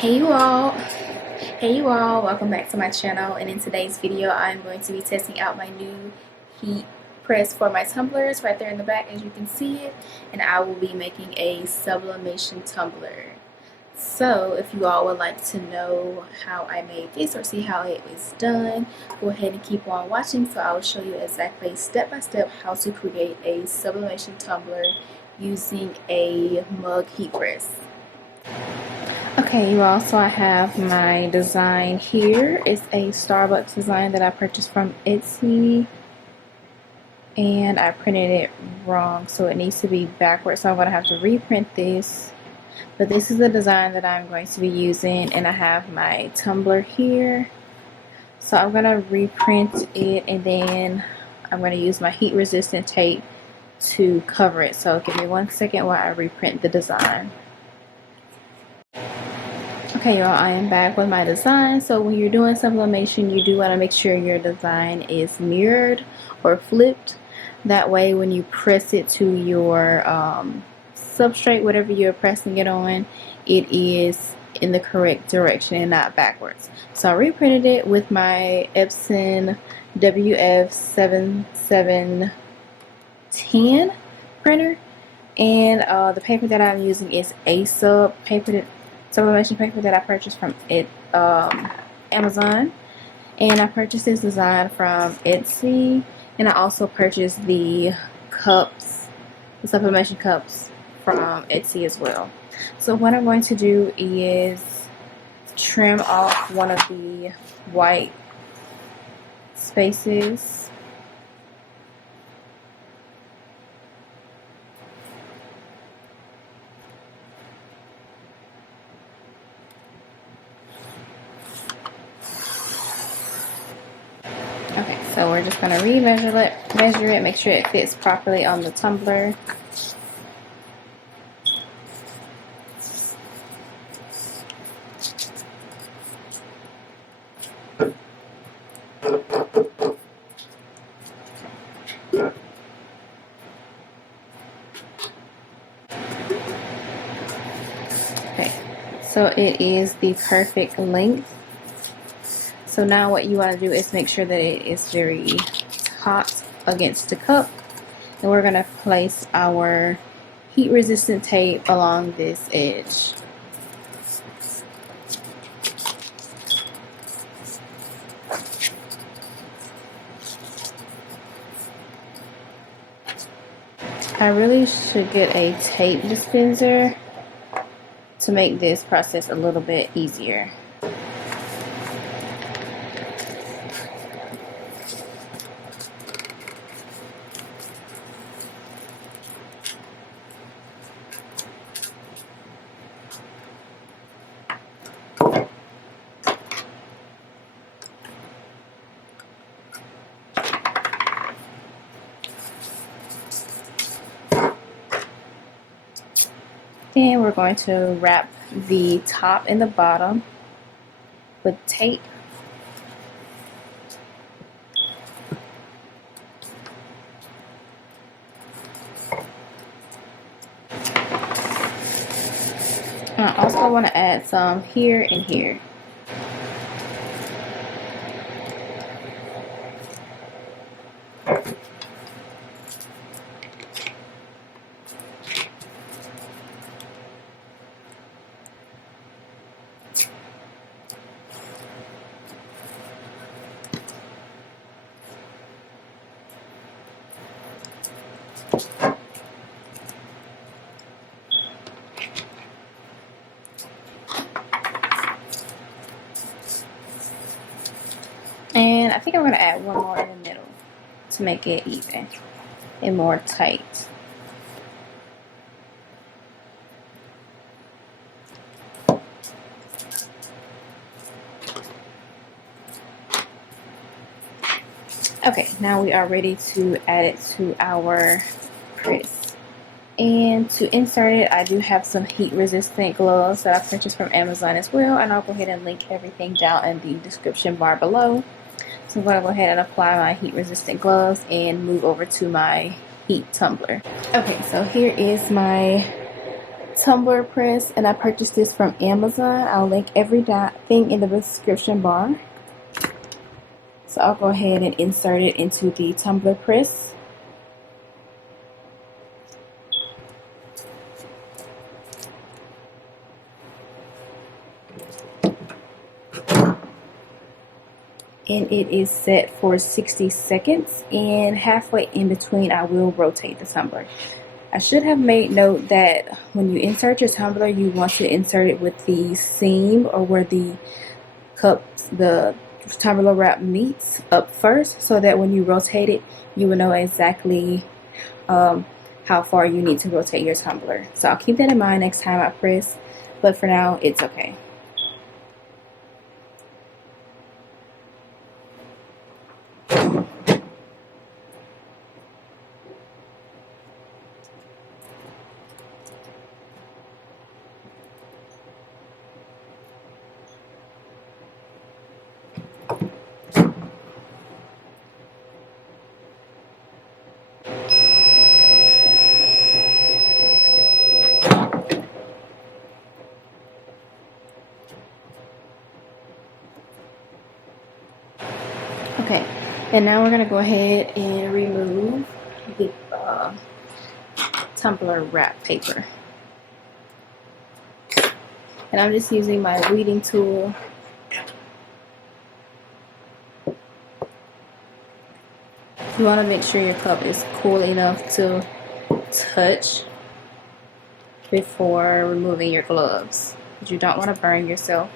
Hey you all, welcome back to my channel, and in today's video I'm going to be testing out my new heat press for my tumblers right there in the back, as you can see it, and I will be making a sublimation tumbler. So if you all would like to know how I made this or see how it was done, go ahead and keep on watching. So I will show you exactly step by step how to create a sublimation tumbler using a mug heat press. Okay, you all, so I have my design here. It's a Starbucks design that I purchased from Etsy, and I printed it wrong, so it needs to be backwards, so I'm going to have to reprint this. But this is the design that I'm going to be using, and I have my tumbler here. So I'm going to reprint it, and then I'm going to use my heat resistant tape to cover it. So give me 1 second while I reprint the design. Okay, y'all, I am back with my design. So when you're doing sublimation, you do want to make sure your design is mirrored or flipped. That way when you press it to your substrate, whatever you're pressing it on, it is in the correct direction and not backwards. So I reprinted it with my Epson WF7710 printer, and the paper that I'm using is A-Sub paper, sublimation paper that I purchased from Amazon, and I purchased this design from Etsy, and I also purchased the cups, the sublimation cups, from Etsy as well. So what I'm going to do is trim off one of the white spaces. Okay, so we're just going to measure it, make sure it fits properly on the tumbler. Okay, so it is the perfect length. So now what you want to do is make sure that it is very taut against the cup, and we're going to place our heat resistant tape along this edge. I really should get a tape dispenser to make this process a little bit easier. Then we're going to wrap the top and the bottom with tape. And I also want to add some here and here. And I think I'm going to add one more in the middle to make it even and more tight. Okay, now we are ready to add it to our press. And to insert it, I do have some heat resistant gloves that I purchased from Amazon as well, and I'll go ahead and link everything down in the description bar below. So I'm going to go ahead and apply my heat resistant gloves and move over to my heat tumbler. Okay, so here is my tumbler press, and I purchased this from Amazon. I'll link everything in the description bar. So I'll go ahead and insert it into the tumbler press. And it is set for 60 seconds, and halfway in between I will rotate the tumbler. I should have made note that when you insert your tumbler, you want to insert it with the seam or where the tumbler wrap meets up first, so that when you rotate it, you will know exactly how far you need to rotate your tumbler. So I'll keep that in mind next time I press, but for now it's okay. Okay, and now we're going to go ahead and remove the tumbler wrap paper. And I'm just using my weeding tool. You want to make sure your cup is cool enough to touch before removing your gloves, because you don't want to burn yourself.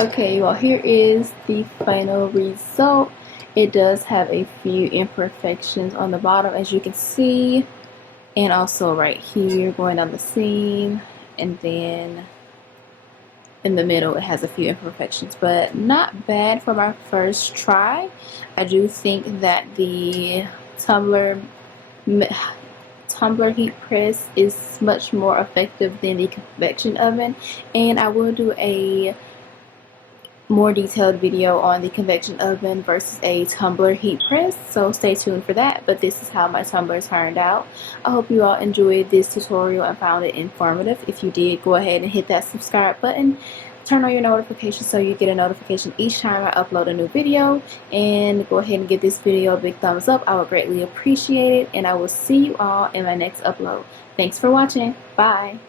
Okay, well, here is the final result. It does have a few imperfections on the bottom, as you can see, and also right here going down the seam, and then in the middle it has a few imperfections, but not bad for my first try. I do think that the tumbler heat press is much more effective than the convection oven, and I will do a more detailed video on the convection oven versus a tumbler heat press, so stay tuned for that. But this is how my tumbler turned out. I hope you all enjoyed this tutorial and found it informative. If you did, go ahead and hit that subscribe button, turn on your notifications so you get a notification each time I upload a new video, and go ahead and give this video a big thumbs up. I would greatly appreciate it, and I will see you all in my next upload. Thanks for watching. Bye.